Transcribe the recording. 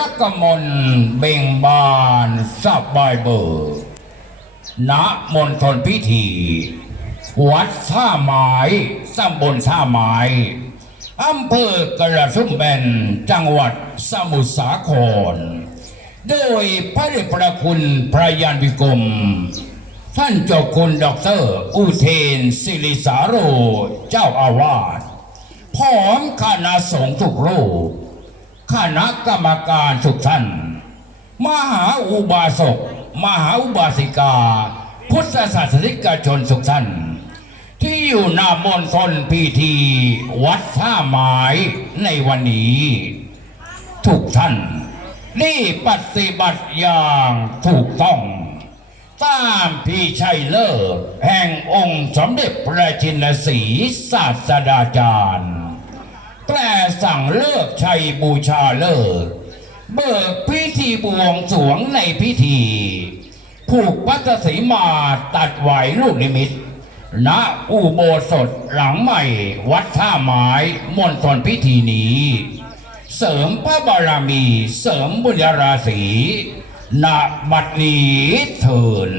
รักกมลเบ่งบานสบายเบิกณมณฑลพิธี วัดท่าไม้ตำบลท่าไม้อำเภอกระทุ่มแบนจังหวัดสมุทรสาคร โดยพระเดชพระคุณพระยานวิกรมท่านเจ้าคุณดอกเตอร์อุเทนศิริสาโร เจ้าอาวาสพร้อมคณะสงฆ์ทุกรูป คณะกรรมการทุกท่านมหาอุบาสก มหาอุบาสิกา พุทธศาสนิกชนทุกท่านที่อยู่หน้ามณฑลพิธี วัดท่าไม้ในวันนี้ ทุกท่านนี่ปฏิบัติอย่างถูกต้องตามพี่ชัยเลิศแห่งองค์สมเด็จพระจินสีศาสดาจารย์ แปลสั่งเลิกชัยบูชาเลิก เบิกพิธีบวงสวงในพิธี ผูกพัทสีมาตัดไหวลูกนิมิตณอุโบสถหลังใหม่วัดท่าไม้มณฑลพิธีนี้ เสริมพระบารมีเสริมบุญราศีณบัดนี้เถิน